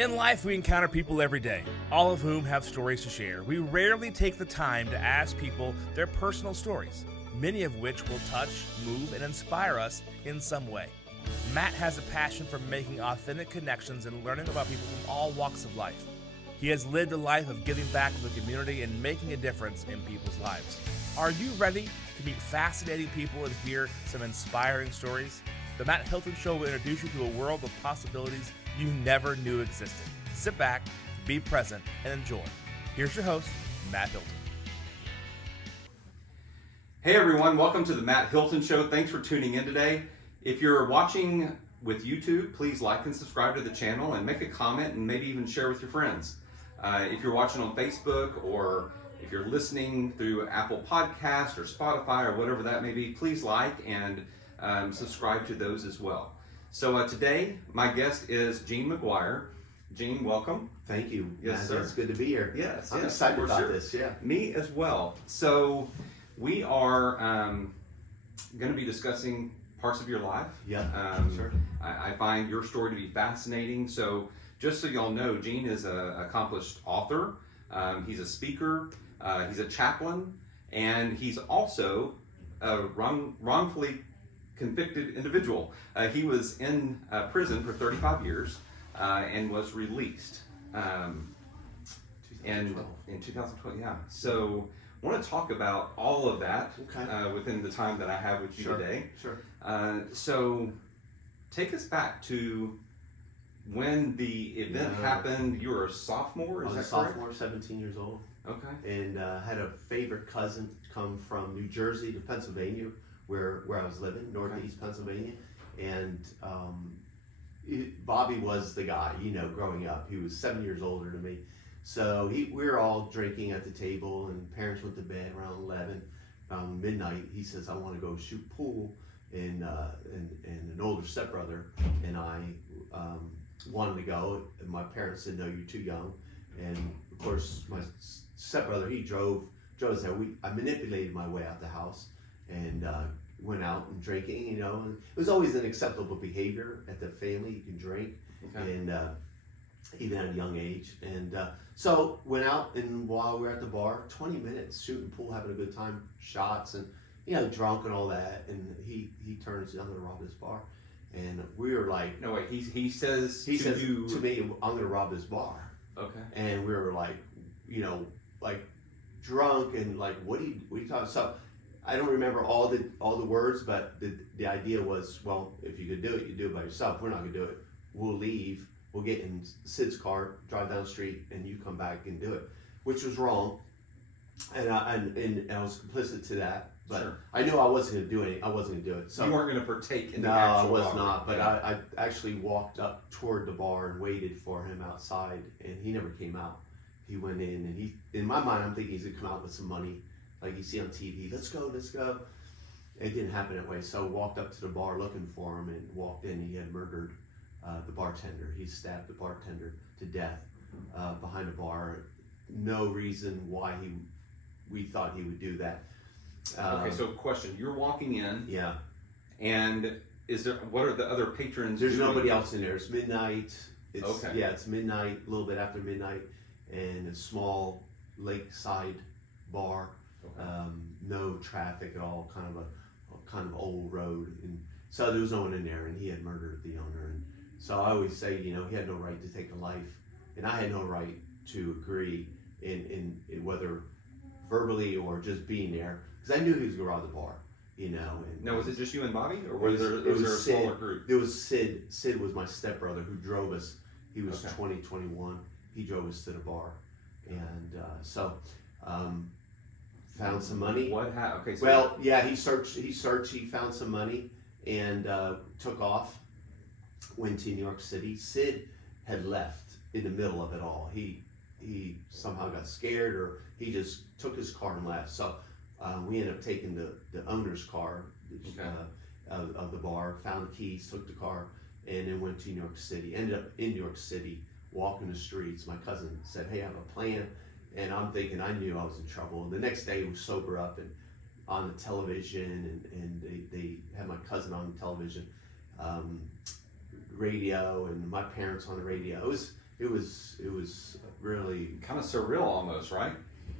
In life, we encounter people every day, all of whom have stories to share. We rarely take the time to ask people their personal stories, many of which will touch, move, and inspire us in some way. Matt has a passion for making authentic connections and learning about people from all walks of life. He has lived a life of giving back to the community and making a difference in people's lives. Are you ready to meet fascinating people and hear some inspiring stories? The Matt Hilton Show will introduce you to a world of possibilities you never knew existed. Sit back, be present, and enjoy. Here's your host, Matt Hilton. Hey everyone, welcome to the Matt Hilton Show. Thanks for tuning in today. If you're watching with YouTube, please like and subscribe to the channel and make a comment and maybe even share with your friends. If you're watching on Facebook or if you're listening through Apple Podcast or Spotify or whatever that may be, please like and subscribe to those as well. So today, my guest is Gene McGuire. Gene, welcome. Thank you. Yes, sir. It's good to be here. Yes, I'm excited about this. Yeah. Me as well. So we are going to be discussing parts of your life. Yeah, sure. I find your story to be fascinating. So just so y'all know, Gene is an accomplished author. He's a speaker. He's a chaplain. And he's also a wrongfully convicted individual. He was in prison for 35 years and was released in 2012. Yeah. So I want to talk about all of that within the time that I have with you today. Sure. So take us back to when the event happened. You were a sophomore, is that correct? I was a sophomore, 17 years old. Okay. And had a favorite cousin come from New Jersey to Pennsylvania, where I was living, northeast Pennsylvania. And Bobby was the guy, growing up. He was 7 years older than me. So we were all drinking at the table, and parents went to bed around 11. Around midnight, he says, I want to go shoot pool. And an older stepbrother and I wanted to go, and my parents said, no, you're too young. And of course, my stepbrother, he drove us there. I manipulated my way out the house and went out and drinking, and it was always an acceptable behavior at the family. You can drink, and even at a young age. And so went out, and while we were at the bar, 20 minutes shooting pool, having a good time, shots, and drunk and all that. And he turns, I'm gonna rob this bar, and we were like, no wait, he says to me, I'm gonna rob this bar. Okay. And we were like, like drunk and like, what are you talking? So I don't remember all the words, but the idea was, well, if you could do it, you do it by yourself. We're not gonna do it. We'll leave. We'll get in Sid's car, drive down the street, and you come back and do it, which was wrong. And I was complicit to that, but sure. I knew I wasn't gonna do it. I wasn't gonna do it. So you weren't gonna partake in the actual actual I was bar. not. But I actually walked up toward the bar and waited for him outside, and he never came out. He went in, and in my mind, I'm thinking he's gonna come out with some money, like you see on TV. Let's go. It didn't happen that way. So I walked up to the bar looking for him, and walked in. He had murdered the bartender. He stabbed the bartender to death behind the bar. No reason why we thought he would do that. Okay, so question: you're walking in. Yeah. And what are the other patrons? There's nobody else in there. It's midnight. Okay. Yeah, it's midnight, a little bit after midnight, and a small lakeside bar. Okay. No traffic at all. Kind of old road, and so there was no one in there. And he had murdered the owner. And so I always say, he had no right to take a life, and I had no right to agree in whether verbally or just being there, because I knew he was going to rob the bar. And now, was it just you and Bobby, or was there a smaller group? There was Sid. Sid was my stepbrother who drove us. He was 21. He drove us to the bar, and found some money. What happened? Okay. So well, yeah, he searched. He found some money and took off. Went to New York City. Sid had left in the middle of it all. He somehow got scared, or he just took his car and left. So we ended up taking the owner's car of the bar, found the keys, took the car, and then went to New York City. Ended up in New York City, walking the streets. My cousin said, hey, I have a plan. And I'm thinking, I knew I was in trouble. And the next day we sober up and on the television, and they had my cousin on the television, radio, and my parents on the radio. It It was really Kind of surreal almost, right?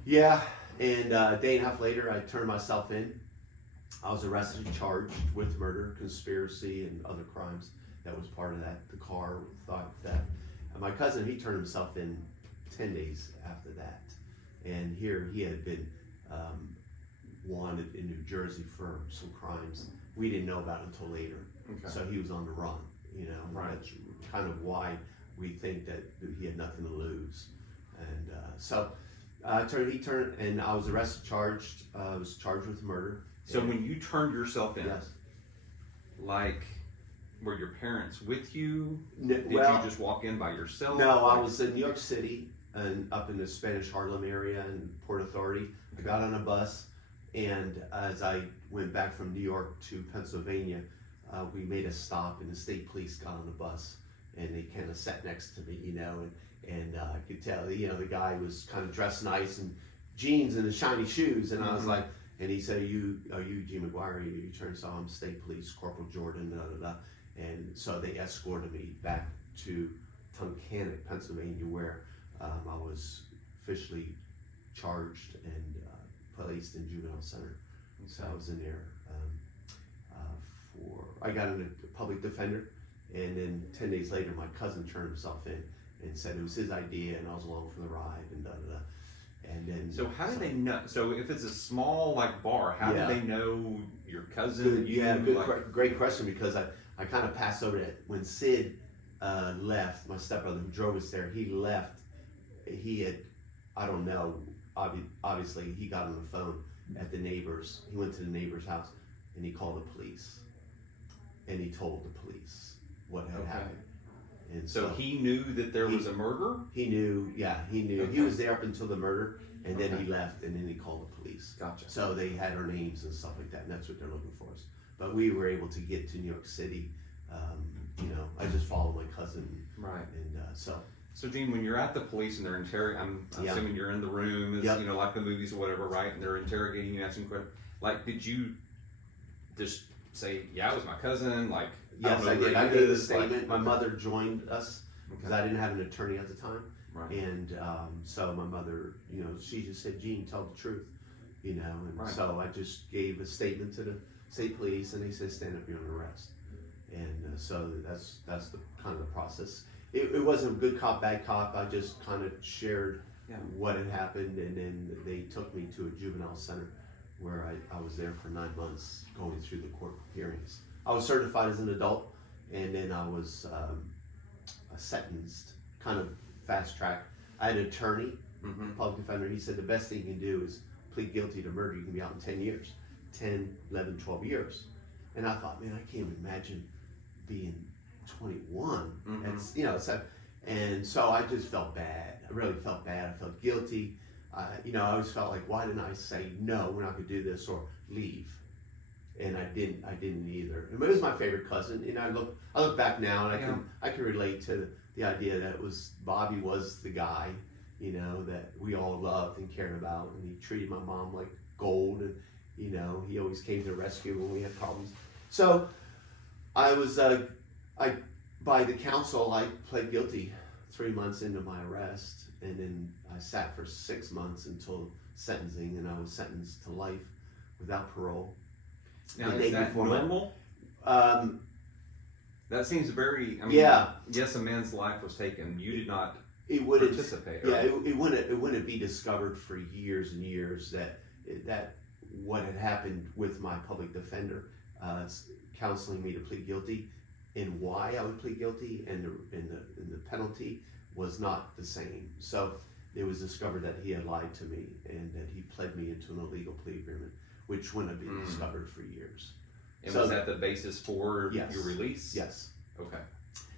yeah. And a day and a half later, I turned myself in. I was arrested and charged with murder, conspiracy, and other crimes. That was part of that. The car theft. And my cousin, he turned himself in 10 days after that. And here he had been wanted in New Jersey for some crimes we didn't know about until later. Okay. So he was on the run, you know. Right. That's kind of why we think that he had nothing to lose. And he turned, and I was arrested, charged. I was charged with murder. So when you turned yourself in, Yes. like, were your parents with you? Did you just walk in by yourself? No, I was in New York City and up in the Spanish Harlem area and Port Authority. I got on a bus, and as I went back from New York to Pennsylvania, we made a stop, and the state police got on the bus, and they kind of sat next to me, you know, and I could tell, you know, the guy was kind of dressed nice and jeans and the shiny shoes, and I was like, and he said, are you G. McGuire? You turned, so I'm state police, Corporal Jordan, and so they escorted me back to Tunkhannock, Pennsylvania, where I was officially charged and placed in juvenile center. So I was in there I got in a public defender, and then 10 days later, my cousin turned himself in and said it was his idea, and I was along for the ride, and And then. So how do they know? So if it's a small like bar, how do they know your cousin? Great question, because I kind of passed over that when Sid left, my stepbrother who drove us there. He left. He had, I don't know. Obviously, he got on the phone at the neighbors. He went to the neighbor's house and he called the police. And he told the police what had happened. And so he knew that there was a murder? He knew, he knew. Okay. He was there up until the murder, and then he left, and then he called the police. Gotcha. So they had our names and stuff like that, and that's what they're looking for us. But we were able to get to New York City. I just followed my cousin. Right. And So Gene, when you're at the police and they're interrogating, I'm assuming you're in the room, like the movies or whatever, right? And they're interrogating you, asking questions. Like, did you just say, "Yeah, it was my cousin"? Like, yes, I did. I gave a statement. My mother joined us because I didn't have an attorney at the time, and so my mother, she just said, "Gene, tell the truth," And so I just gave a statement to the state police, and they said, "Stand up, you're under arrest." And so that's the kind of the process. It wasn't good cop, bad cop. I just kind of shared what had happened, and then they took me to a juvenile center where I was there for 9 months going through the court hearings. I was certified as an adult, and then I was sentenced, kind of fast track. I had an attorney, public defender. He said the best thing you can do is plead guilty to murder. You can be out in 10 years, 10, 11, 12 years. And I thought, man, I can't imagine being 21. And so I just felt bad. I really felt bad. I felt guilty. I always felt like, why didn't I say no, we're not going to do this, or leave? And I didn't either. And it was my favorite cousin. I look back now, and I can relate to the idea that Bobby was the guy, that we all loved and cared about, and he treated my mom like gold, and he always came to the rescue when we had problems. So I was by the council, I pled guilty 3 months into my arrest, and then I sat for 6 months until sentencing, and I was sentenced to life without parole. Now, is that normal? That seems very. Yes, a man's life was taken. You did not participate. Yeah, it wouldn't be discovered for years and years that what had happened with my public defender counseling me to plead guilty, and why I would plead guilty, and the penalty was not the same. So it was discovered that he had lied to me, and that he pled me into an illegal plea agreement, which wouldn't have been discovered for years. And was that the basis for your release? Yes. Okay.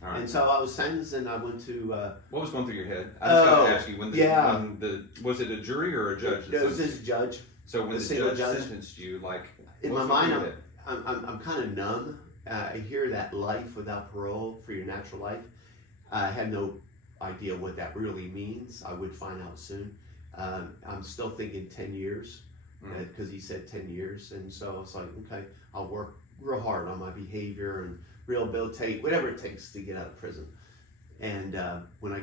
All right. And so I was sentenced, and I went to. What was going through your head? I just got to ask you, when was it a jury or a judge? It was this judge. So when the judge sentenced you, like in my mind, I'm kind of numb. I hear that life without parole for your natural life. I have no idea what that really means. I would find out soon. I'm still thinking 10 years because he said 10 years. And so I was like, okay, I'll work real hard on my behavior and rehabilitate, whatever it takes to get out of prison. And when I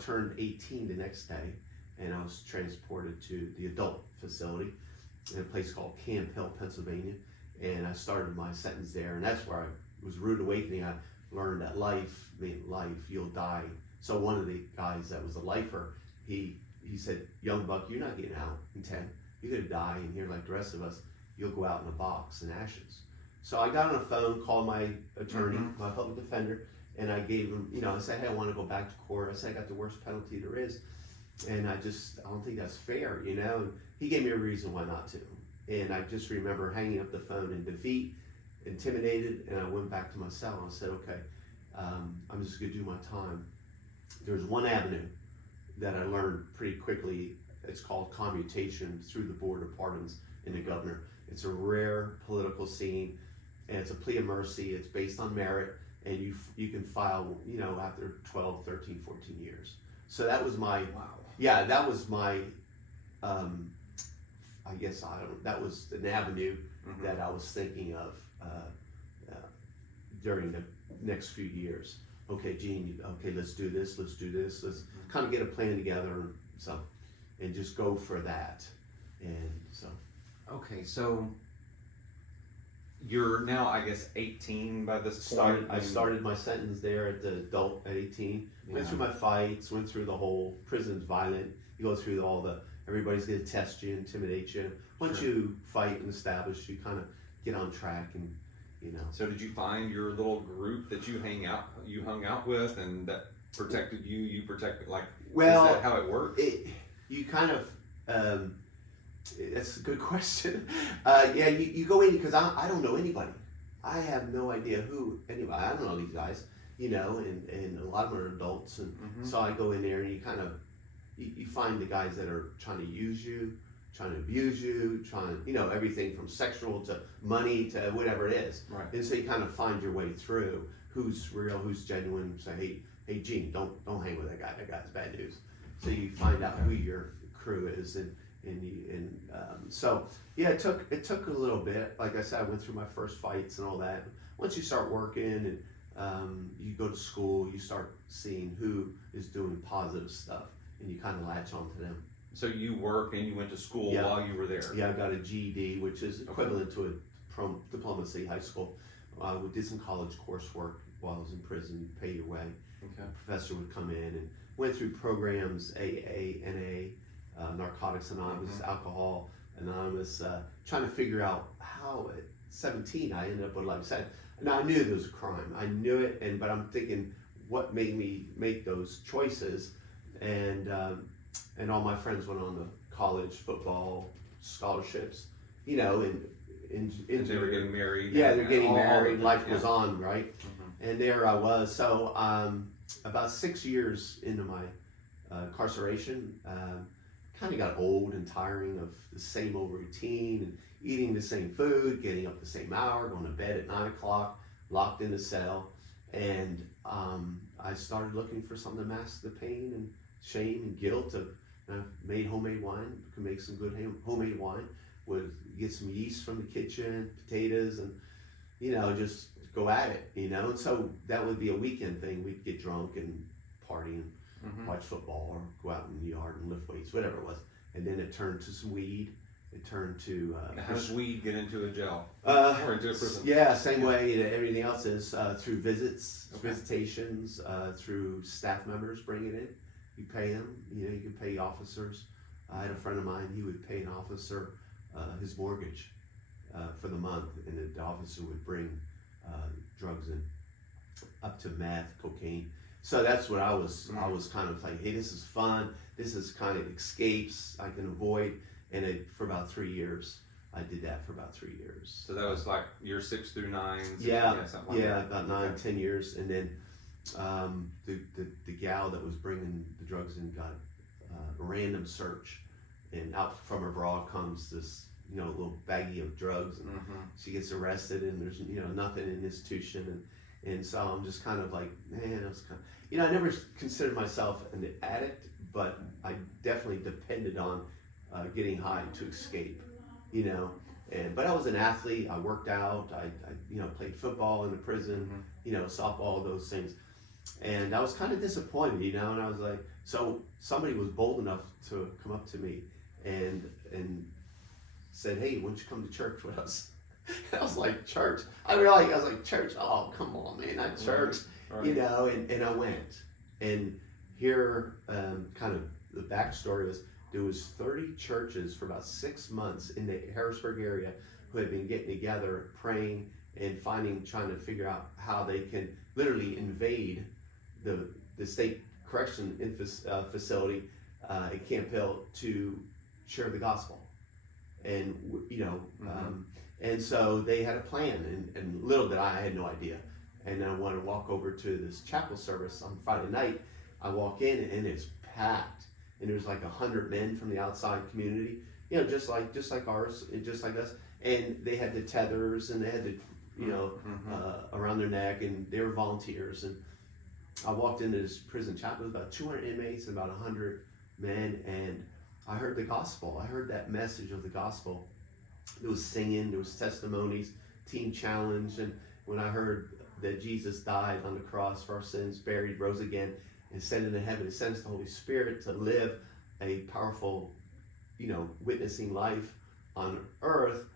turned 18 the next day, and I was transported to the adult facility in a place called Camp Hill, Pennsylvania. And I started my sentence there, and that's where it was rude awakening. I learned that life, you'll die. So one of the guys that was a lifer, he said, "Young buck, you're not getting out in 10. You're gonna die, and here like the rest of us, you'll go out in a box in ashes." So I got on the phone, called my attorney, my public defender, and I gave him, I said, "Hey, I want to go back to court." I said, "I got the worst penalty there is, and I don't think that's fair, And he gave me a reason why not to. And I just remember hanging up the phone in defeat, intimidated, and I went back to my cell and I said, "Okay, I'm just gonna do my time." There's one avenue that I learned pretty quickly. It's called commutation through the Board of Pardons and the governor. It's a rare political scene, and it's a plea of mercy. It's based on merit, and you can file, after 12, 13, 14 years. So that was my, that was my, that was an avenue that I was thinking of during the next few years. Okay, Gene, let's do this, let's kind of get a plan together, and just go for that. And so. Okay, so you're now, I guess, 18 by this point. I started my sentence there at the adult at 18. Went through my fights, went through the whole prison's violent. You go through everybody's going to test you, intimidate you. Once you fight and establish, you kind of get on track, and So did you find your little group that you hung out with, and that protected you? You protected, is that how it works? You kind of. That's a good question. You go in because I don't know anybody. I have no idea who anybody. I don't know these guys, and a lot of them are adults, and so I go in there and you kind of you find the guys that are trying to use you, trying to abuse you, everything from sexual to money to whatever it is. Right. And so you kind of find your way through who's real, who's genuine. Say, hey, Gene, don't hang with that guy. That guy's bad news. So you find out who your crew is, so it took a little bit. Like I said, I went through my first fights and all that. Once you start working and you go to school, you start seeing who is doing positive stuff, and you kind of latch onto them. So you work and you went to school while you were there. Yeah, I got a GED, which is equivalent to a diplomacy high school. We did some college coursework while I was in prison. You pay your way. Okay. Professor would come in and went through programs, AA, NA, Narcotics Anonymous, Alcohol Anonymous, trying to figure out how at 17 I ended up with, like I said. Now I knew there was a crime. I knew it, but I'm thinking what made me make those choices, and all my friends went on to college, football, scholarships, and they were getting married. Yeah, they're getting married. Life goes on, right? And there I was. So about 6 years into my incarceration, kind of got old and tiring of the same old routine and eating the same food, getting up the same hour, going to bed at 9 o'clock, locked in a cell. And I started looking for something to mask the pain and shame and guilt of. I made homemade wine, could make some good homemade wine, would get some yeast from the kitchen, potatoes, and just go at it, and so that would be a weekend thing. We'd get drunk and party and watch football or go out in the yard and lift weights, whatever it was. And then it turned to some weed. It turned to how does weed get into a jail or into a prison? Yeah, same way that everything else is, through visitations, through staff members bringing it. You pay them, you can pay officers. I had a friend of mine, he would pay an officer his mortgage for the month, and the officer would bring drugs in, up to meth, cocaine. So that's what I was kind of like, hey, this is fun, this is kind of escapes I can avoid, and for about 3 years, I did that for about 3 years. So that was like year 6 through 9? Something like that. About 9, 10 years, and then the gal that was bringing the drugs in got a random search, and out from her bra comes this little baggie of drugs, and she gets arrested, and there's nothing in the institution, and so I'm just kind of like, man, I was kind of, I never considered myself an addict, but I definitely depended on getting high to escape, but I was an athlete. I worked out. I played football in the prison, softball, those things. And I was kind of disappointed, you know, and I was like, so somebody was bold enough to come up to me and said, hey, why don't you come to church with us? I was like, church? I was like, church? Oh, come on, man, not church. Right. You know, and I went. And here, kind of the backstory was, there was 30 churches for about 6 months in the Harrisburg area who had been getting together, praying, and trying to figure out how they can literally invade the state correction facility at Camp Hill to share the gospel. And, you know, and so they had a plan, and little did I had no idea. And I wanted to walk over to this chapel service on Friday night. I walk in and it's packed, and there's like 100 men from the outside community, you know, just like ours, just like us. And they had the tethers, and they had the, you know, around their neck, and they were volunteers. And I walked into this prison chapel. It was about 200 inmates and about 100 men, and I heard the gospel. I heard that message of the gospel. There was singing, there was testimonies, teen challenge, and when I heard that Jesus died on the cross for our sins, buried, rose again, and ascended to heaven, and sends the Holy Spirit to live a powerful, you know, witnessing life on earth.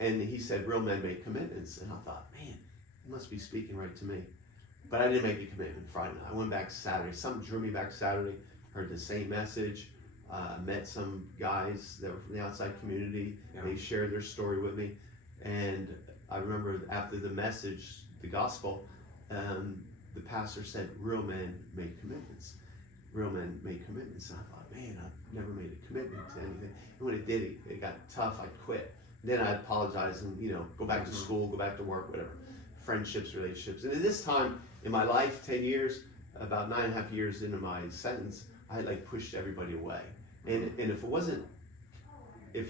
And he said, real men make commitments. And I thought, man, he must be speaking right to me. But I didn't make a commitment Friday night. I went back Saturday. Something drew me back Saturday, heard the same message, met some guys that were from the outside community. Yeah. They shared their story with me. And I remember after the message, the gospel, the pastor said, real men make commitments. Real men make commitments. And I thought, man, I've never made a commitment to anything. And when it did, it got tough. I quit. Then I apologized and, you know, go back to school, go back to work, whatever. Friendships, relationships. And at this time in my life, 10 years, about 9.5 years into my sentence, I had like pushed everybody away. And if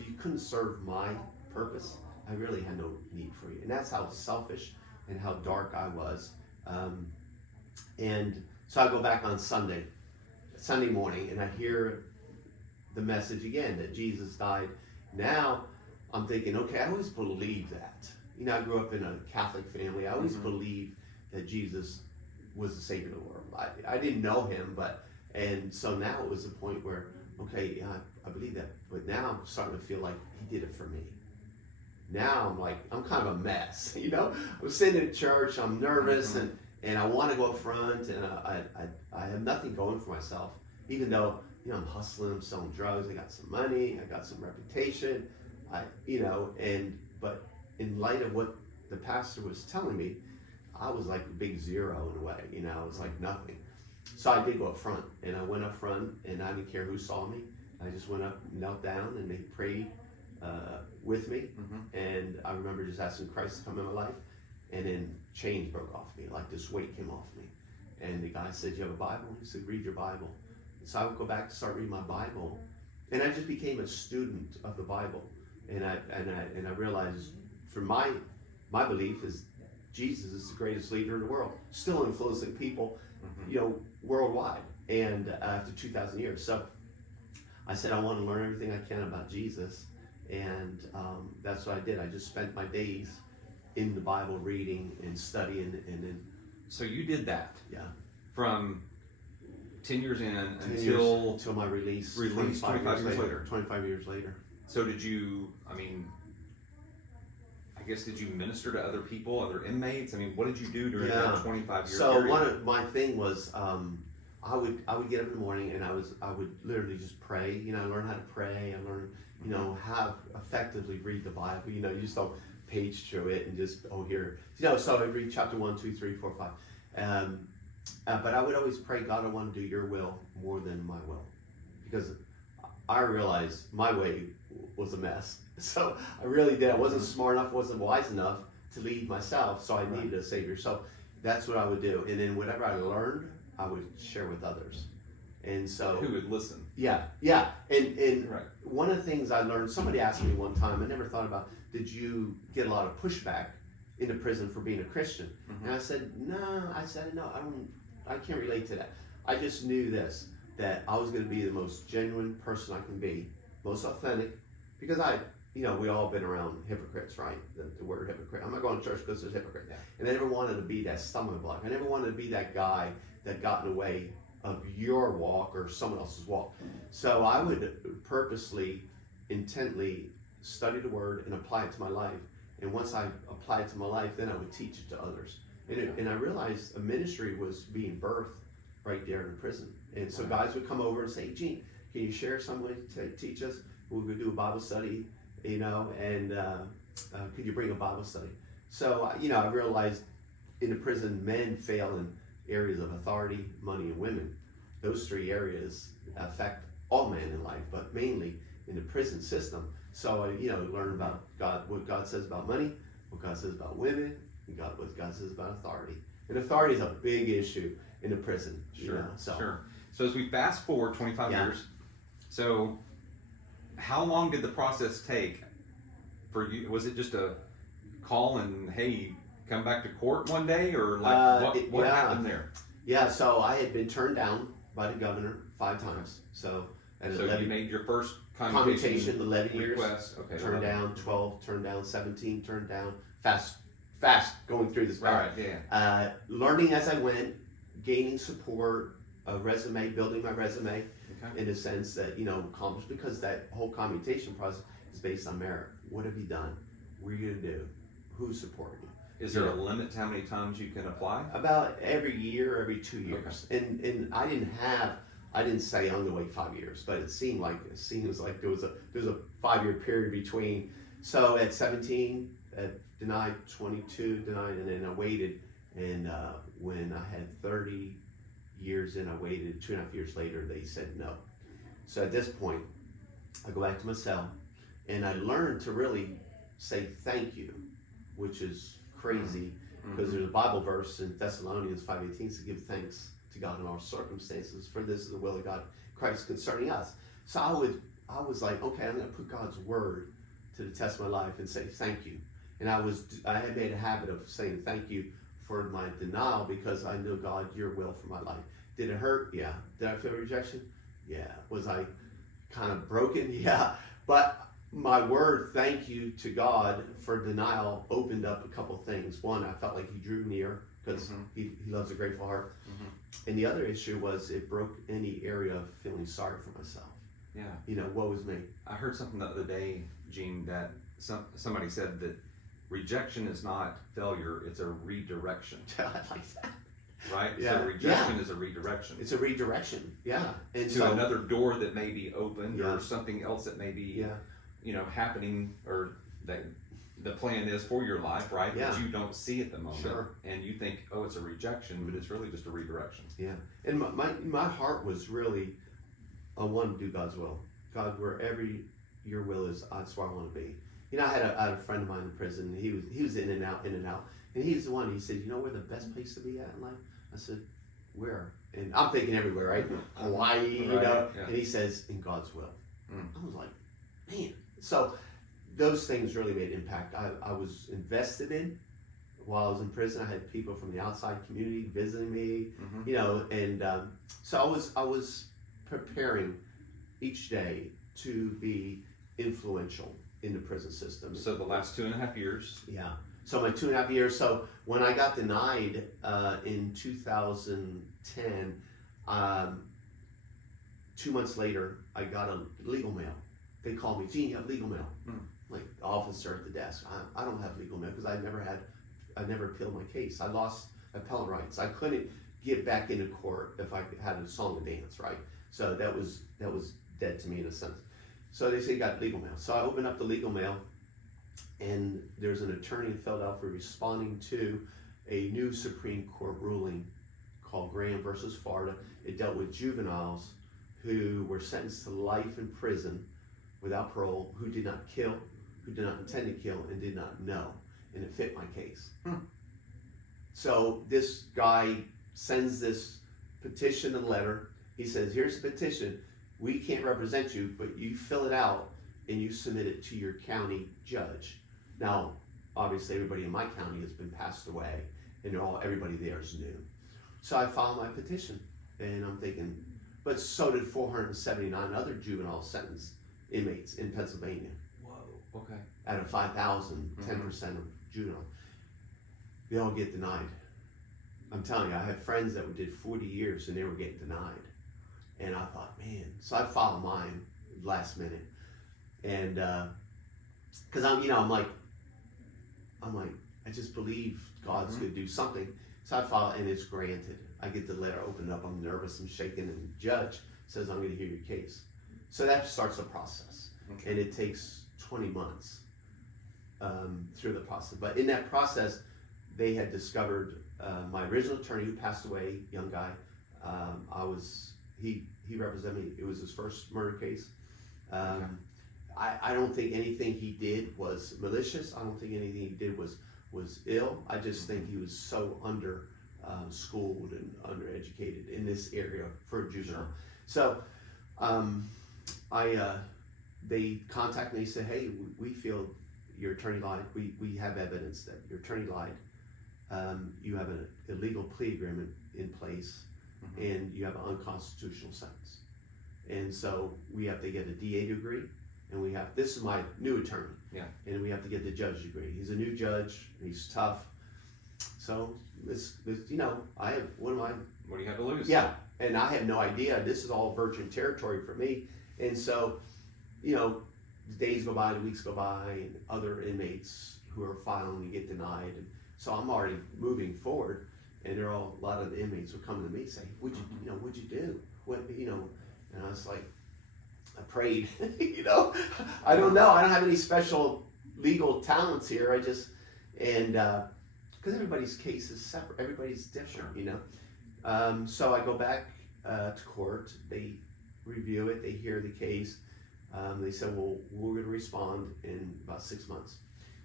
you couldn't serve my purpose, I really had no need for you. And that's how selfish and how dark I was. And so I go back on Sunday morning, and I hear the message again that Jesus died. Now I'm thinking, okay, I always believed that. You know, I grew up in a Catholic family. I always believed that Jesus was the Savior of the world. I didn't know him, and so now it was the point where, okay, I believe that, but now I'm starting to feel like he did it for me. Now I'm like, I'm kind of a mess, you know? I'm sitting in church, I'm nervous, and I want to go up front, and I have nothing going for myself, even though, you know, I'm hustling, I'm selling drugs, I got some money, I got some reputation, but in light of what the pastor was telling me, I was like a big zero in a way, you know, I was like nothing. So I did go up front, and I went up front, and I didn't care who saw me. I just went up, knelt down, and they prayed with me. And I remember just asking Christ to come in my life, and then chains broke off me, like this weight came off me. And the guy said, you have a Bible? He said, read your Bible. So I would go back to start reading my Bible, and I just became a student of the Bible. And I realized, for my belief is Jesus is the greatest leader in the world, still influencing people, you know, worldwide, and after 2,000 years. So I said, I want to learn everything I can about Jesus, and that's what I did. I just spent my days in the Bible reading and studying, and then. So you did that? Yeah. From 10 years in until my release 25 years later. 25 years later. So did you, I guess, did you minister to other people, other inmates? I mean, what did you do during that 25-year period? So one of my thing was, I would get up in the morning, and I would literally just pray. You know, I learned how to pray. I learned, you know, how to effectively read the Bible. You know, you just don't page through it and just, here. You know, so I'd read chapter 1, 2, 3, 4, 5. But I would always pray, God, I want to do your will more than my will. Because I realized my way was a mess. So I really did. I wasn't smart enough, wasn't wise enough to lead myself. So I needed a Savior. So that's what I would do. And then whatever I learned, I would share with others. And so. Who would listen? Yeah. And one of the things I learned, somebody asked me one time, I never thought about, did you get a lot of pushback in the prison for being a Christian? And I said, no, I can't relate to that. I just knew this, that I was going to be the most genuine person I can be, most authentic, because we all been around hypocrites, right? The word hypocrite. I'm not going to church because there's hypocrite. Yeah. And I never wanted to be that stumbling block. I never wanted to be that guy that got in the way of your walk or someone else's walk. So I would purposely, intently study the word and apply it to my life. And once I applied it to my life, then I would teach it to others. And I realized a ministry was being birthed right there in the prison. And so guys would come over and say, Gene, can you share some way to teach us? We would do a Bible study, you know, and could you bring a Bible study? So, you know, I realized in the prison, men fail in areas of authority, money, and women. Those three areas affect all men in life, but mainly in the prison system. So I, you know, learn about God, what God says about money, what God says about women, and what God says about authority. And authority is a big issue in the prison. Sure, you know, so. Sure. So as we fast forward 25 years, so how long did the process take for you? Was it just a call and, hey, come back to court one day, or like what happened there? Yeah, so I had been turned down by the governor 5 times. So you made your first commutation 11 years. Request. Okay. Turned 11. down 12, turned down 17, turned down. Fast going through this. Right. Yeah. Learning as I went, gaining support, a resume, building my resume. Okay. In a sense that, you know, accomplished, because that whole commutation process is based on merit. What have you done? What are you gonna do? Who's supporting you? Is there a limit to how many times you can apply? About every year, every 2 years. Okay. And I didn't say I'm gonna wait 5 years, but it seems like there was a 5-year period between. So at 17, denied, 22 denied, and then I waited. And when I had 30 years in, I waited 2.5 years later, they said no. So at this point, I go back to my cell, and I learned to really say thank you, which is crazy, because there's a Bible verse in Thessalonians 5:18 to give thanks to God in all circumstances, for this is the will of God, Christ concerning us. So I was like, okay, I'm going to put God's word to the test of my life and say thank you. And I had made a habit of saying thank you for my denial, because I knew, God, your will for my life. Did it hurt? Yeah. Did I feel rejection? Yeah. Was I kind of broken? Yeah. But my word, thank you to God for denial, opened up a couple things. One, I felt like he drew near, because he loves a grateful heart. And the other issue was it broke any area of feeling sorry for myself. Yeah. You know, woe is me. I heard something the other day, Gene, that somebody said that rejection is not failure, it's a redirection. I like that. Right? Yeah. So rejection is a redirection. It's a redirection, yeah. And to another door that may be opened, or something else that may be, you know, happening, or that the plan is for your life, right? Yeah. But you don't see at the moment. Sure. And you think, oh, it's a rejection, but it's really just a redirection. Yeah. And my heart was really, I want to do God's will. God, wherever your will is, that's where I want to be. You know, I had a friend of mine in prison. He was in and out. And he's the one, he said, you know where the best place to be at in life? I said, where? And I'm thinking everywhere, right? Hawaii, you know? Yeah. And he says, in God's will. I was like, man. So those things really made impact. I was invested in. While I was in prison, I had people from the outside community visiting me, you know, and so I was preparing each day to be influential in the prison system. So the last 2.5 years. Yeah. So my 2.5 years. So when I got denied in 2010, 2 months later, I got a legal mail. They called me, Gene, you have legal mail. Like the officer at the desk. I don't have legal mail, because I never appealed my case. I lost appellate rights. I couldn't get back into court if I had a song and dance, right? So that was dead to me in a sense. So they say you got legal mail. So I opened up the legal mail, and there's an attorney in Philadelphia responding to a new Supreme Court ruling called Graham versus Florida. It dealt with juveniles who were sentenced to life in prison without parole, who did not kill, who did not intend to kill, and did not know. And it fit my case. So this guy sends this petition and letter. He says, here's the petition. We can't represent you, but you fill it out and you submit it to your county judge. Now, obviously everybody in my county has been passed away, and everybody there is new. So I filed my petition, and I'm thinking, but so did 479 other juvenile sentence inmates in Pennsylvania. Whoa, okay. Out of 5,000, 10% of juvenile. They all get denied. I'm telling you, I had friends that did 40 years and they were getting denied. And I thought, man, so I filed mine last minute. And, cause I'm like, I just believe God's gonna do something. So I filed and it's granted. I get the letter opened up, I'm nervous, I'm shaking, and the judge says, I'm gonna hear your case. So that starts the process. Okay. And it takes 20 months through the process. But in that process, they had discovered my original attorney who passed away, young guy. He represented me. It was his first murder case. Okay. I don't think anything he did was malicious. I don't think anything he did was ill. I just think he was so under schooled and undereducated in this area for a juvenile. Sure. So they contact me and say, hey, we feel your attorney lied. We have evidence that your attorney lied. You have an illegal plea agreement in place, and you have an unconstitutional sentence. And so we have to get a DA to agree, and this is my new attorney. Yeah. And we have to get the judge to agree. He's a new judge, he's tough. So this what What do you have to lose? Yeah, and I had no idea. This is all virgin territory for me. And so, the days go by, the weeks go by, and other inmates who are filing and get denied. And so I'm already moving forward, and a lot of the inmates would come to me and say, what'd you do? And I was like, I prayed, I don't know. I don't have any special legal talents here. because everybody's case is separate. Everybody's different, So I go back to court. They review it. They hear the case. They said, well, we're going to respond in about 6 months.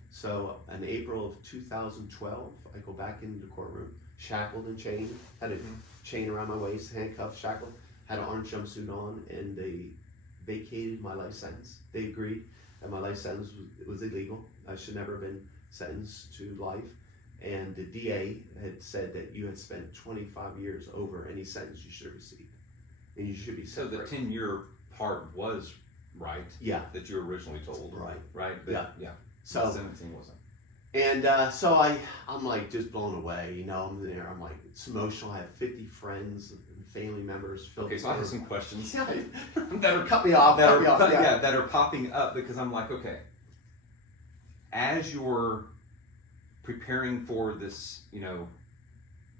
So in April of 2012, I go back into the courtroom, shackled and chained, had a chain around my waist, handcuffed, shackled, had an orange jumpsuit on, and they vacated my life sentence. They agreed that my life sentence was illegal. I should never have been sentenced to life. And the DA had said that you had spent 25 years over any sentence you should have received. And you should be So the separated. 10-year part was right. Yeah. That you were originally told. Right. Right? But, yeah. So the 17 wasn't. And so I'm like just blown away, I'm there, I'm like, it's emotional. I have 50 friends and family members. Okay, so I have some questions. Yeah, that are cut me off. that are popping up because I'm like, okay, as you're preparing for this,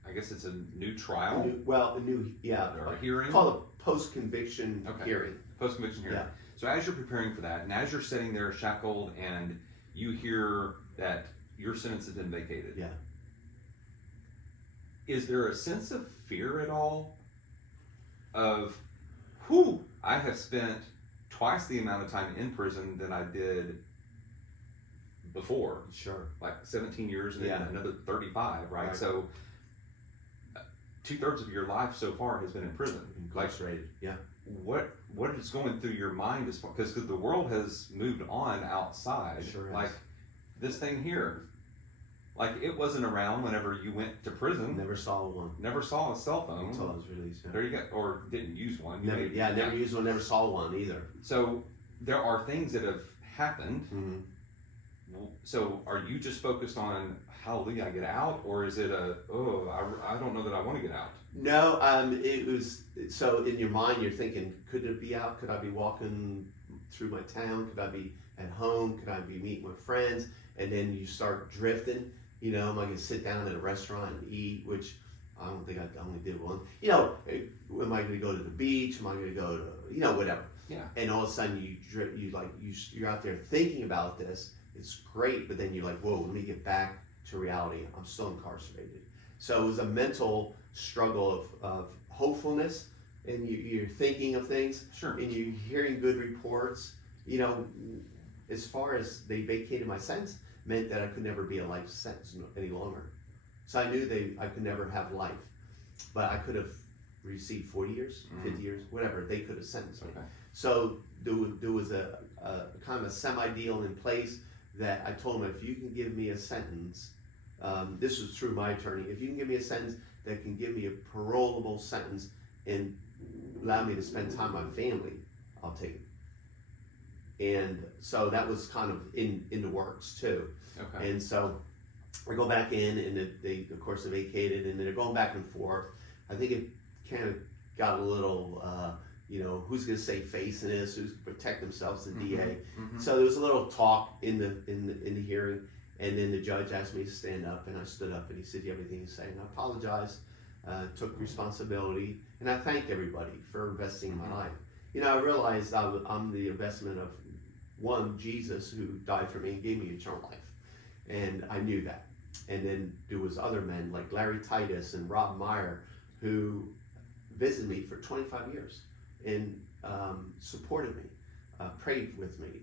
I guess it's a new trial. A new or a hearing. Called a post-conviction hearing. Post-conviction hearing. Yeah. So as you're preparing for that, and as you're sitting there shackled, and you hear that your sentence has been vacated. Yeah. Is there a sense of fear at all? Of, I have spent twice the amount of time in prison than I did before. Sure. Like 17 years and then another 35, right? So 2/3 of your life so far has been in prison. Incarcerated. What is going through your mind as far, because the world has moved on outside. Sure like is. This thing here, like it wasn't around whenever you went to prison. Never saw one. Never saw a cell phone Until I was released. Yeah. There you go. Or didn't use one. Never used one. Never saw one either. So there are things that have happened. Mm-hmm. So are you just focused on hallelujah I get out, or is it I don't know that I want to get out? No, it was, so in your mind you're thinking, could it be out? Could I be walking through my town? Could I be at home? Could I be meeting with friends? And then you start drifting, am I going to sit down at a restaurant and eat, which I don't think I only did one. Am I going to go to the beach? Am I going to go to, whatever. Yeah. And all of a sudden you're out there thinking about this. It's great, but then you're like, whoa, let me get back to reality. I'm still incarcerated. So it was a mental struggle of hopefulness, and you're thinking of things. Sure. And you're hearing good reports. As far as they vacated my sentence, meant that I could never be a life sentence any longer. So I knew I could never have life, but I could have received 40 years, 50 years, whatever. They could have sentenced me. Okay. So there was a kind of a semi-deal in place that I told him, if you can give me a sentence, this was through my attorney, if you can give me a sentence that can give me a parolable sentence and allow me to spend time with my family, I'll take it. And so that was kind of in the works too. Okay. And so I go back in, and they of course, they vacated, and they're going back and forth. I think it kind of got a little, who's going to save face in this? Who's going to protect themselves? The DA. Mm-hmm. So there was a little talk in the hearing, and then the judge asked me to stand up, and I stood up, and he said, "You have anything to say?" And I apologized, took responsibility, and I thanked everybody for investing in my life. I realized I'm the investment of one, Jesus, who died for me and gave me eternal life, and I knew that. And then there was other men like Larry Titus and Rob Meyer who visited me for 25 years and supported me, prayed with me.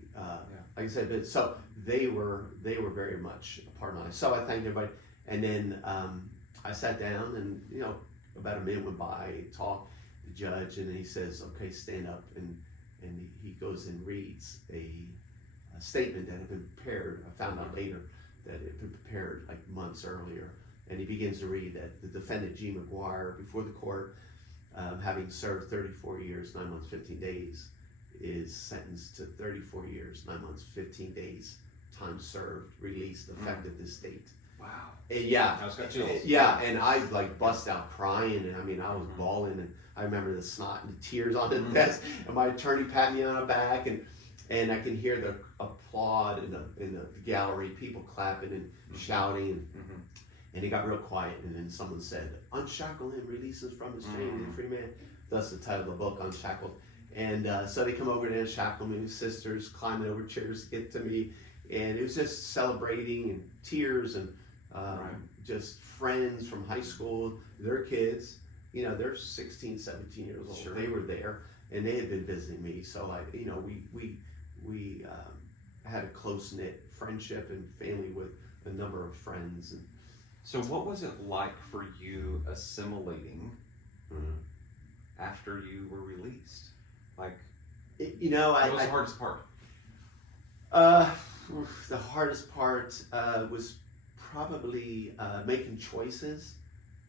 Like I said, so they were very much a part of my life. So I thanked everybody, and then I sat down, and about a minute went by, talked the judge, and then he says, "Okay, stand up," and he goes and reads a statement that had been prepared. I found out later that it had been prepared like months earlier, and he begins to read that the defendant, G. McGuire, before the court, having served 34 years, 9 months, 15 days, is sentenced to 34 years, 9 months, 15 days, time served, released, effective this date. Wow. And and I like bust out crying, and I mean, I was bawling, and I remember the snot and the tears on the desk, and my attorney pat me on the back, and I can hear the applaud in the gallery, people clapping and shouting, and it got real quiet, and then someone said, "Unshackle him, release us from his chains, and free man." That's the title of the book, Unshackled. And so they come over to unshackle me, sisters climbing over chairs to get to me, and it was just celebrating and tears and just friends from high school, their kids, they're 16, 17 years old. Sure. They were there, and they had been visiting me. So we had a close-knit friendship and family with a number of friends. And so what was it like for you assimilating after you were released? Like, what was the hardest part? The hardest part was probably making choices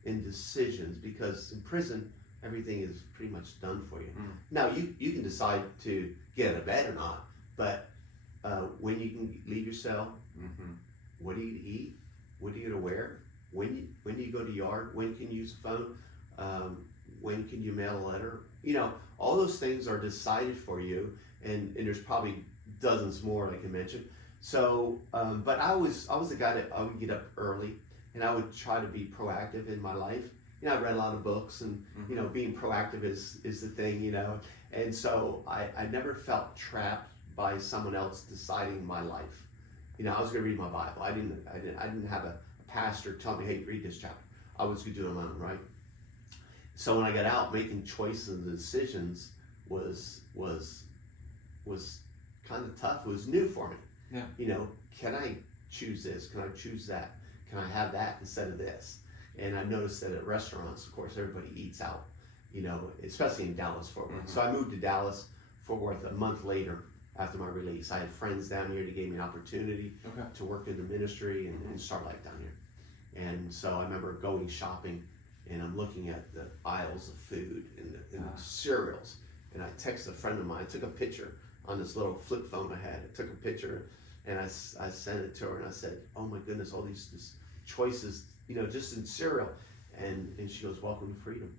and decisions, because in prison everything is pretty much done for you. Now you can decide to get out of bed or not, but when you can leave your cell, what do you eat, what do you to wear, when do you go to yard, when can you use a phone, when can you mail a letter, all those things are decided for you, and there's probably dozens more I can mention. So, but I was the guy that I would get up early, and I would try to be proactive in my life. I read a lot of books, and being proactive is the thing, and so I never felt trapped by someone else deciding my life. I was going to read my Bible. I didn't have a pastor tell me, "Hey, read this chapter." I was going to do it on my own, right? So when I got out, making choices and decisions was kind of tough. It was new for me. Yeah. Can I choose this? Can I choose that? Can I have that instead of this? And I noticed that at restaurants, of course, everybody eats out, especially in Dallas, Fort Worth. So I moved to Dallas, Fort Worth a month later after my release. I had friends down here that gave me an opportunity to work in the ministry and start life down here. And so I remember going shopping, and I'm looking at the aisles of food and the cereals. And I texted a friend of mine, I took a picture on this little flip phone I had. I took a picture, and I sent it to her, and I said, "Oh my goodness, all these choices, just in cereal." And she goes, "Welcome to freedom."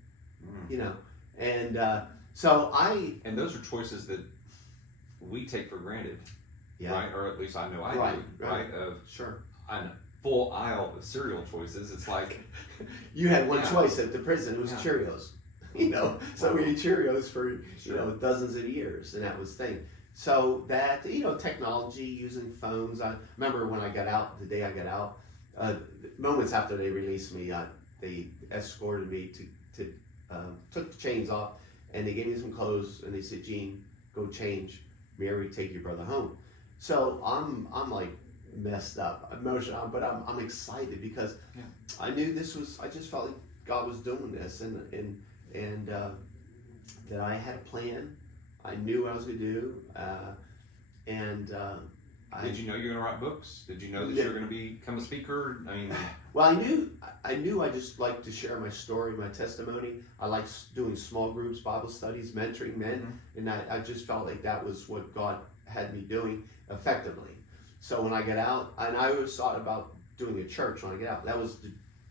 And so and those are choices that we take for granted, right? Or at least I know I do, right? Sure. I know. Full aisle of cereal choices. It's like you had one choice at the prison. It was Cheerios. So we ate Cheerios for dozens of years, and that was the thing. So that technology, using phones. I remember when I got out, the day I got out, moments after they released me, they escorted me to took the chains off, and they gave me some clothes, and they said, "Gene, go change. Mary, take your brother home." So I'm like messed up, emotional, but I'm excited because I knew I just felt like God was doing this, and that I had a plan. I knew what I was going to do, Did you know you were going to write books? Did you know that you were going to become a speaker? I mean, well, I knew I just liked to share my story, my testimony. I like doing small groups, Bible studies, mentoring men, and I just felt like that was what God had me doing effectively. So when I got out, and I always thought about doing a church when I get out. That was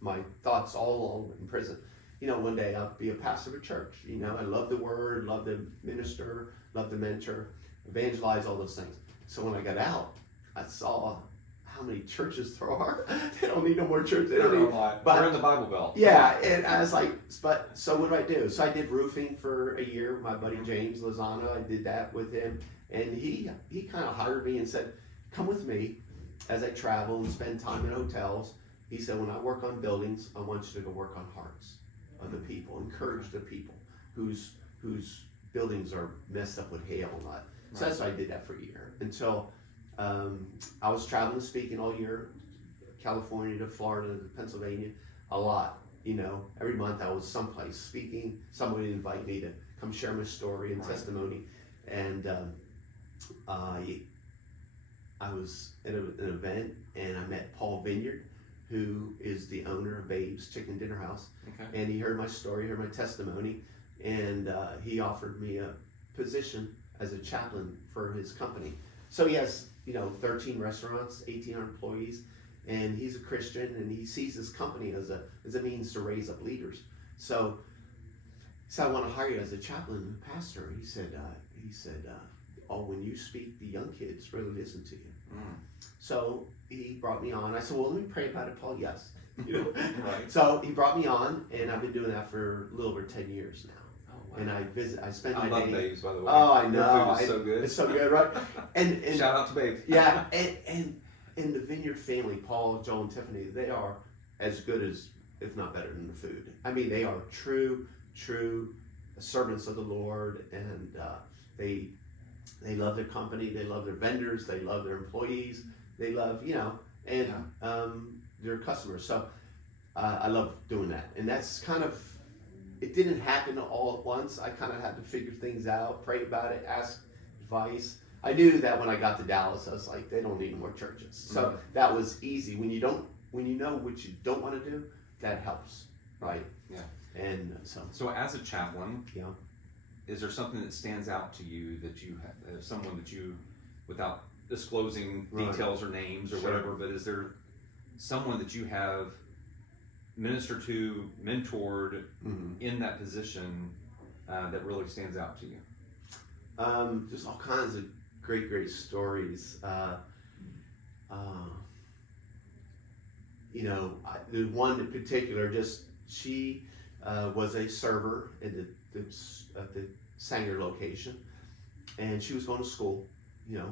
my thoughts all along in prison. One day I'll be a pastor of a church. I love the word, love to minister, love to mentor, evangelize, all those things. So when I got out, I saw how many churches there are. They don't need no more churches. They don't need, but we're in the Bible Belt. Yeah, and I was like, so what do I do? So I did roofing for a year. My buddy James Lozano, I did that with him, and he kind of hired me and said, come with me as I travel and spend time in hotels. He said, when I work on buildings, I want you to go work on hearts of the people, encourage the people whose buildings are messed up with hail and all that. So that's why I did that for a year until I was traveling speaking all year, California to Florida to Pennsylvania, a lot. Every month I was someplace speaking. Somebody would invite me to come share my story and testimony. And I was at an event and I met Paul Vineyard, who is the owner of Babe's Chicken Dinner House. Okay. And he heard my story, heard my testimony, and he offered me a position as a chaplain for his company. So he has 13 restaurants, 1,800 employees, and he's a Christian, and he sees this company as a means to raise up leaders. So I want to hire you as a chaplain pastor. He said, oh, when you speak, the young kids really listen to you. So he brought me on. I said, well, let me pray about it, Paul. Yes. Right. So he brought me on, and I've been doing that for a little over 10 years now. And I spend my day. I love Babe's, by the way. Oh, I know. Their food is so good. It's so good, right? And shout out to Babe. Yeah, and the Vineyard family, Paul, Joel, and Tiffany, they are as good as, if not better than the food. I mean, they are true servants of the Lord, and they love their company, they love their vendors, they love their employees, they love, their customers. So I love doing that, and that's kind of. It didn't happen all at once. I kind of had to figure things out, pray about it, ask advice. I knew that when I got to Dallas, I was like, they don't need more churches. So that was easy. When you know what you don't want to do, that helps, right? Yeah. And so as a chaplain, yeah, is there something that stands out to you that you have, someone that you, without disclosing details or names or whatever, but is there someone that you have ministered to, mentored in that position that really stands out to you? Just all kinds of great stories. The one in particular, she was a server at the Sanger location, and she was going to school.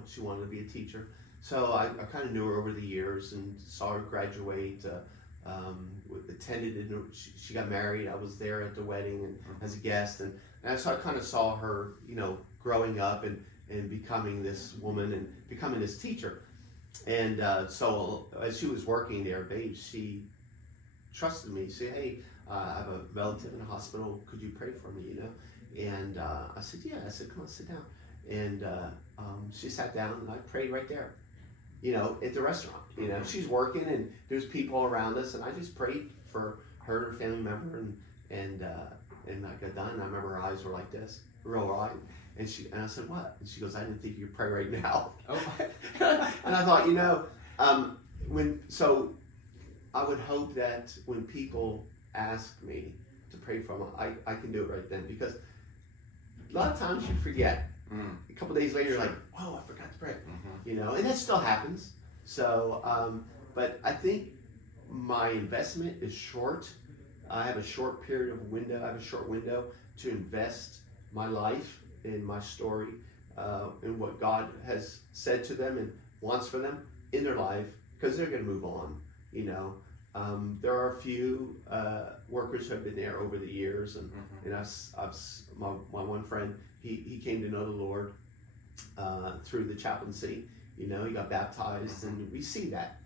She wanted to be a teacher. So I kind of knew her over the years and saw her graduate. Attended, she got married. I was there at the wedding and as a guest, and so I kind of saw her, growing up and becoming this woman and becoming this teacher. And so as she was working there, Babe, she trusted me. She said, hey, I have a relative in the hospital. Could you pray for me? And I said, yeah. I said, come on, sit down. And she sat down and I prayed right there. At the restaurant, she's working and there's people around us, and I just prayed for her and her family member, and I got done. And I remember her eyes were like this, real wide, and I said, what? And she goes, I didn't think you'd pray right now. Oh. And I thought, so I would hope that when people ask me to pray for them, I can do it right then, because a lot of times you forget. A couple days later, you're like, whoa, I forgot to pray. And that still happens. So, but I think my investment is short. I have a short period of window. I have a short window to invest my life in my story, in what God has said to them and wants for them in their life, because they're going to move on. There are a few workers who have been there over the years, and my one friend, he came to know the Lord through the chaplaincy. He got baptized, and we see that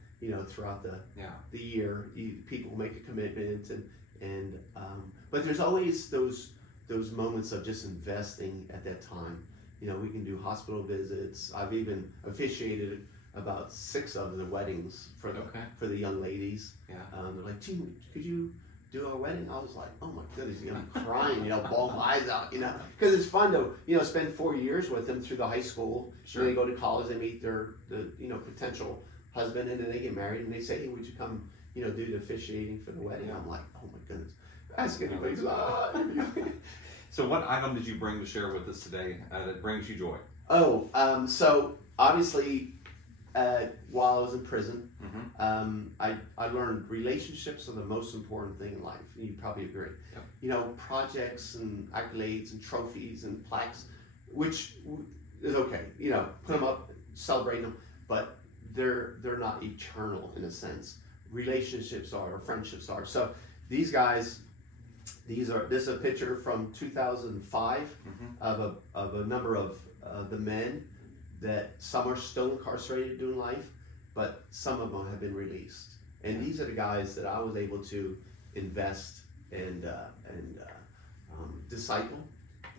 throughout the year. People make a commitment, and but there's always those moments of just investing at that time. We can do hospital visits. I've even officiated about 6 of the weddings for the young ladies. Yeah. They're like, Gene, could you do our wedding? I was like, oh my goodness, I'm crying, bawl my eyes out, because it's fun to, spend 4 years with them through the high school. Sure. They go to college, they meet the potential husband, and then they get married, and they say, hey, would you come, do the officiating for the wedding? I'm like, oh my goodness, ask anything. So what item did you bring to share with us today that brings you joy? So obviously, while I was in prison, I learned relationships are the most important thing in life. You probably agree. Yep. Projects and accolades and trophies and plaques, which is okay. Put them up, celebrate them, but they're not eternal in a sense. Relationships are, or friendships are. So these guys, this is a picture from 2005 of a number of the men that some are still incarcerated doing life, but some of them have been released. And these are the guys that I was able to invest and disciple.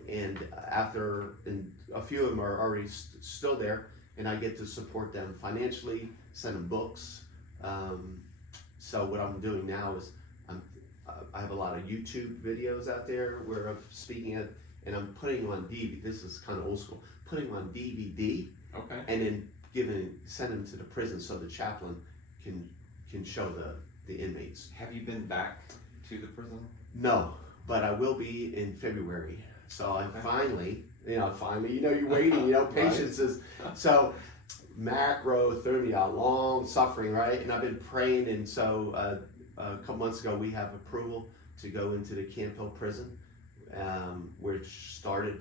And a few of them are already still there, and I get to support them financially, send them books. So what I'm doing now is I have a lot of YouTube videos out there where I'm speaking at, and I'm putting them on DVD. This is kind of old school. Putting them on DVD, and then send them to the prison so the chaplain can show the inmates. Have you been back to the prison? No, but I will be in February. So I finally, you're waiting, patience is, so macro threw me out, long suffering, right? And I've been praying, and so a couple months ago we have approval to go into the Camp Hill prison, where I started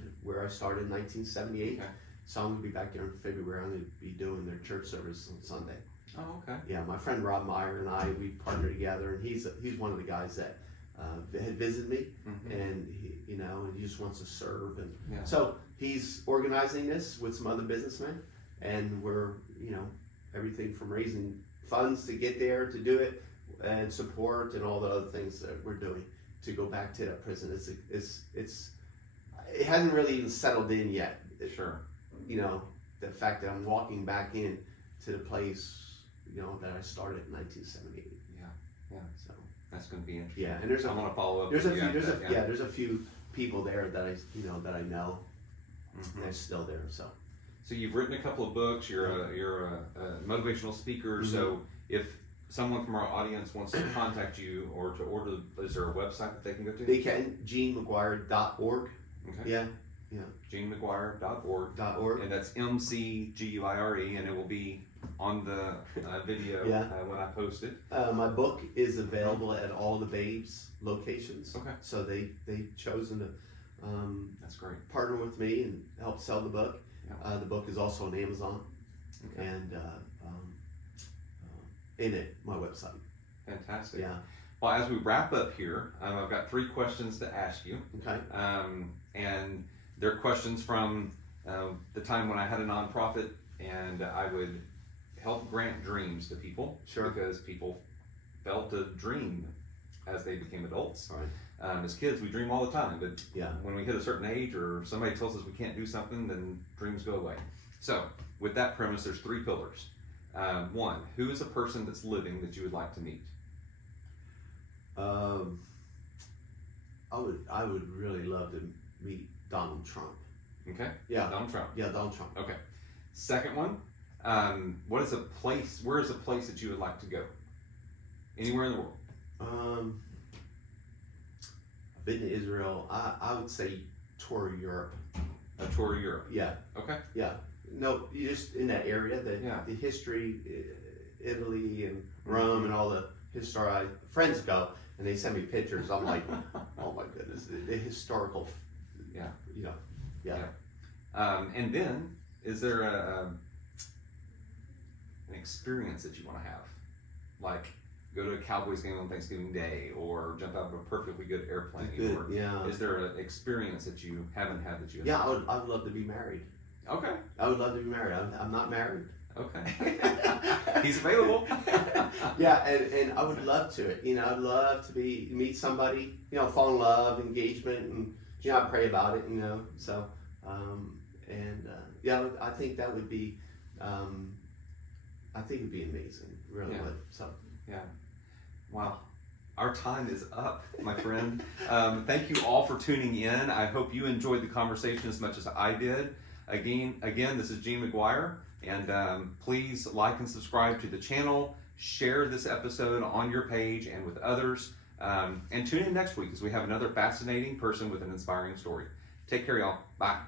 in 1978. So I'm gonna be back there in February. I'm gonna be doing their church service on Sunday. Oh, okay. Yeah, my friend Rob Meyer and I, we partnered together, and he's one of the guys that had visited me, and he just wants to serve, and so he's organizing this with some other businessmen, and we're everything from raising funds to get there to do it, and support and all the other things that we're doing to go back to that prison. It hasn't really even settled in yet. Sure. The fact that I'm walking back in to the place that I started in 1978. Yeah. So that's going to be interesting. Yeah, and I want to follow up. There's a few people there that I know that's still there. So you've written a couple of books. You're a motivational speaker. So if someone from our audience wants to contact you or to order, is there a website that they can go to? They can, GeneMcGuire.org. Okay. Yeah. GeneMcGuire.org. And that's McGuire, and it will be on the video when I post it. My book is available at all the Babes locations. Okay. So they've chosen to that's great. Partner with me and help sell the book. Yeah. The book is also on Amazon and my website. Fantastic. Yeah. Well, as we wrap up here, I've got 3 questions to ask you. Okay. And they're questions from the time when I had a nonprofit and I would help grant dreams to people. Sure. Because people felt a dream as they became adults. All right. As kids, we dream all the time, but Yeah. when we hit a certain age or somebody tells us we can't do something, then dreams go away. So, with that premise, there's 3 pillars. 1, who is a person that's living that you would like to meet? I would really love to meet Donald Trump. Okay. Yeah. Donald Trump. Yeah, Donald Trump. Okay. Second one, where is a place that you would like to go? Anywhere in the world? I've been to Israel. I would say tour Europe. A tour of Europe. Yeah. Okay. Yeah. No, you just in that area, the history, Italy and Rome and all the friends go and they send me pictures. I'm like, oh my goodness, the historical. Yeah. Yeah. And then, is there an experience that you want to have, like go to a Cowboys game on Thanksgiving Day, or jump out of a perfectly good airplane? Or is there an experience that you haven't had that you? Yeah, I would love to be married. Okay. I would love to be married. I'm not married. Okay. He's available. Yeah, and I would love to. I'd love to meet somebody. Fall in love, engagement, and I pray about it. So I think that would be. I think it'd be amazing. Really would. So. Yeah. Wow. Our time is up, my friend. Thank you all for tuning in. I hope you enjoyed the conversation as much as I did. Again, this is Gene McGuire. And please like and subscribe to the channel. Share this episode on your page and with others. And tune in next week as we have another fascinating person with an inspiring story. Take care, y'all. Bye.